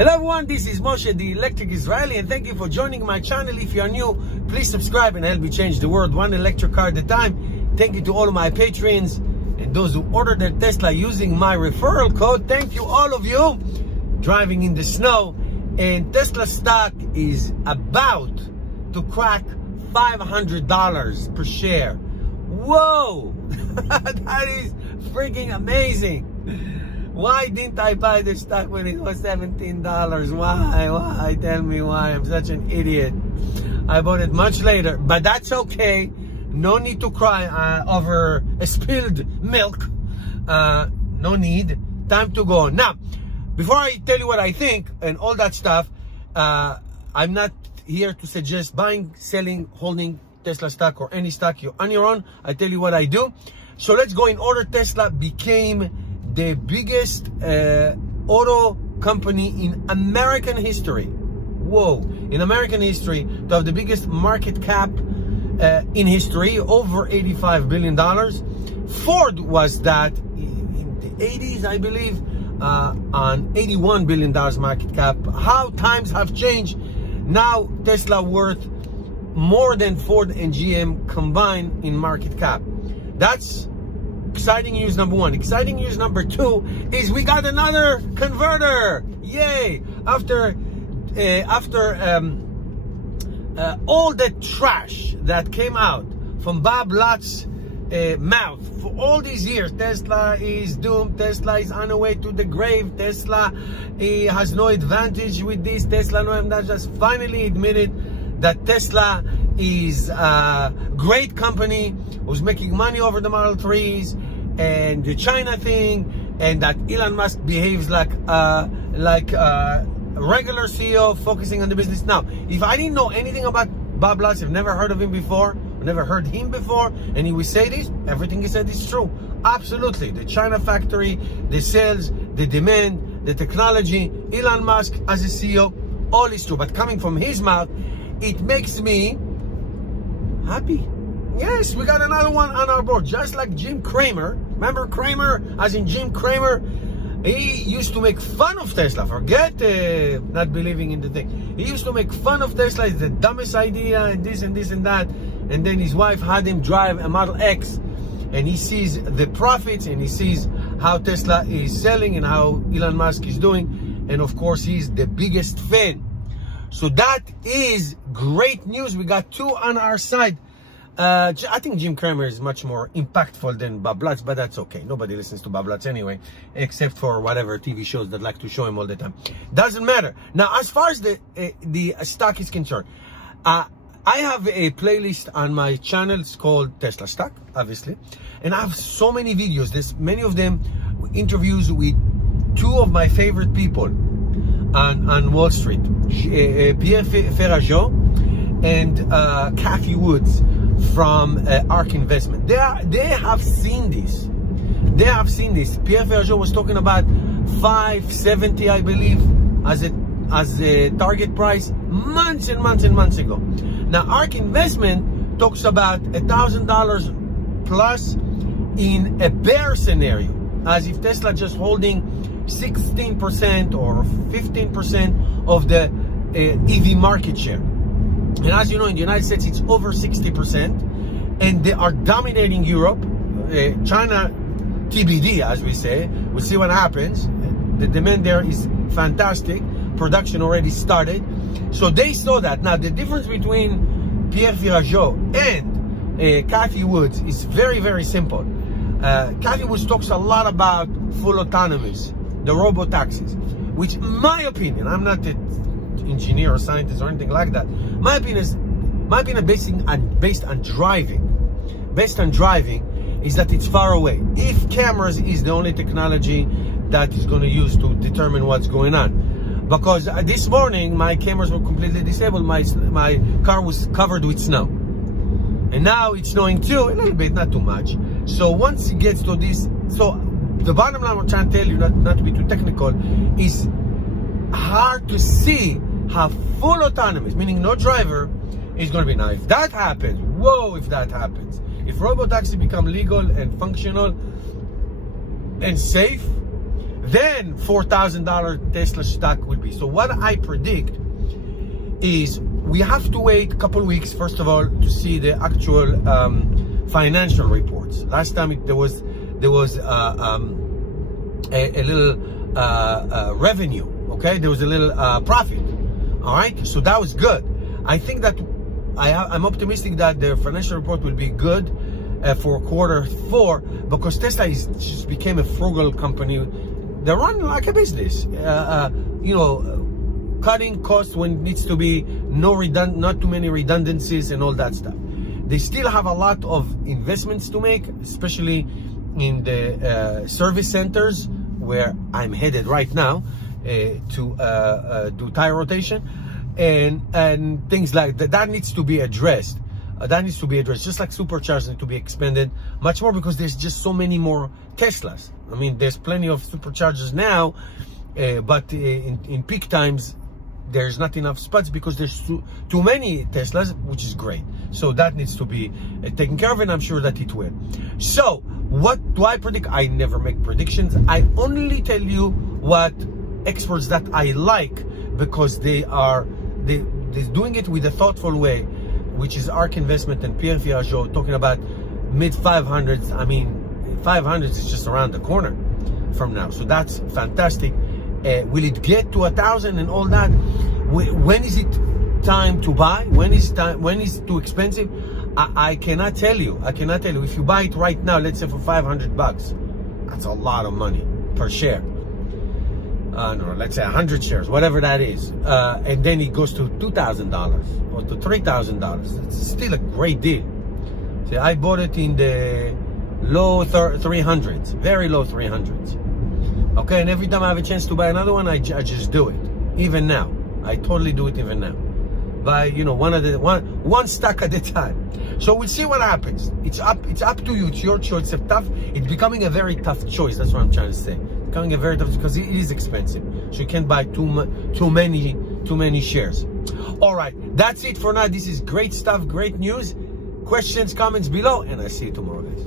Hello everyone, this is Moshe, the Electric Israeli, and thank you for joining my channel. If you are new, please subscribe and help me change the world one electric car at a time. Thank you to all of my patrons and those who ordered their Tesla using my referral code. Thank you, all of you. Driving in the snow, and Tesla stock is about to crack $500 per share. Whoa! That is freaking amazing. Why didn't I buy this stock when it was $17? Why? Tell me why. I'm such an idiot. I bought it much later, but that's okay. No need to cry over spilled milk. No need. Time to go on. Now, before I tell you what I think and all that stuff, I'm not here to suggest buying, selling, holding Tesla stock or any stock. You're on your own. I tell you what I do. So let's go in order. Tesla became the biggest auto company in American history. Whoa. In American history, to have the biggest market cap in history, over $85 billion. Ford was that in the 80s, I believe, on $81 billion market cap. How times have changed. Now Tesla worth more than Ford and GM combined in market cap. That's exciting news number one. Exciting news number two is we got another converter. Yay! After all the trash that came out from Bob Lutz mouth for all these years, Tesla is doomed, Tesla is on the way to the grave, Tesla has no advantage with this, Tesla no advantage, just finally admitted that Tesla is a great company who's making money over the Model 3s and the China thing, and that Elon Musk behaves like a regular CEO focusing on the business. Now, if I didn't know anything about Bob Lutz, I've never heard of him before, never heard him before, and he would say this, everything he said is true. Absolutely. The China factory, the sales, the demand, the technology, Elon Musk as a CEO, all is true. But coming from his mouth, it makes me happy. Yes, we got another one on our board, just like Jim Cramer. Remember Cramer, as in Jim Cramer? He used to make fun of Tesla. Forget not believing in the thing. He used to make fun of Tesla. It's the dumbest idea, and this and this and that. And then his wife had him drive a Model X, and he sees the profits, and he sees how Tesla is selling and how Elon Musk is doing. And of course, he's the biggest fan. So that is great news. We got two on our side. I think Jim Cramer is much more impactful than Bob Lutz, but that's okay. Nobody listens to Bob Lutz anyway, except for whatever TV shows that like to show him all the time. Doesn't matter. Now, as far as the stock is concerned, I have a playlist on my channel. It's called Tesla Stock, obviously. And I have so many videos. There's many of them interviews with two of my favorite people on Wall Street, Pierre Ferrageau and Kathy Woods from ARK Investment. They have seen this. They have seen this. Pierre Ferrageau was talking about $570, I believe, as a target price months and months and months ago. Now, ARK Investment talks about $1,000 plus in a bear scenario, as if Tesla just holding 16% or 15% of the EV market share. And as you know, in the United States, it's over 60%, and they are dominating Europe. China, TBD, as we say. We'll see what happens. The demand there is fantastic. Production already started. So they saw that. Now, the difference between Pierre Ferrageau and Kathy Woods is very, very simple. Kathy Woods talks a lot about full autonomous, the robo-taxis, which, in my opinion, I'm not an engineer or scientist or anything like that. My opinion is based on driving. Based on driving is that it's far away. If cameras is the only technology that is going to use to determine what's going on. Because this morning, my cameras were completely disabled. My car was covered with snow. And now it's snowing too, a little bit, not too much. So once it gets to this, so the bottom line I'm trying to tell you, not to be too technical, is hard to see how full autonomous, meaning no driver, is going to be. Now, if that happens, whoa, if that happens, if robotaxi become legal and functional and safe, then $4,000 Tesla stock will be. So what I predict is we have to wait a couple weeks, first of all, to see the actual financial reports. Last time there was a little revenue, okay? There was a little profit, all right? So that was good. I think that I'm optimistic that the financial report will be good for Q4, because Tesla just became a frugal company. They run like a business, you know, cutting costs when it needs to be, not too many redundancies and all that stuff. They still have a lot of investments to make, especially in the service centers where I'm headed right now to do tire rotation and things like that. That needs to be addressed. That needs to be addressed, just like superchargers need to be expanded much more, because there's just so many more Teslas. I mean, there's plenty of superchargers now, but in peak times, there's not enough spots because there's too many Teslas, which is great. So that needs to be taken care of, and I'm sure that it will. So what do I predict? I never make predictions. I only tell you what experts that I like, because they're doing it with a thoughtful way, which is ARK Investment and Pierre Fiageot, talking about mid 500s. I mean, 500s is just around the corner from now. So that's fantastic. Will it get to 1,000 and all that? When is it time to buy? When is it too expensive? I cannot tell you. I cannot tell you. If you buy it right now, let's say for $500, that's a lot of money per share. No, let's say 100 shares, whatever that is. And then it goes to $2,000 or to $3,000. It's still a great deal. See, I bought it in the low 300s, very low 300s. Okay, and every time I have a chance to buy another one, I just do it. Even now, I totally do it even now. Buy, you know, one stock at a time. So we'll see what happens. It's up to you. It's your choice. It's becoming a very tough choice. That's what I'm trying to say. Becoming a very tough, because it is expensive. So you can't buy too many shares. All right, that's it for now. This is great stuff, great news. Questions, comments below, and I see you tomorrow, guys.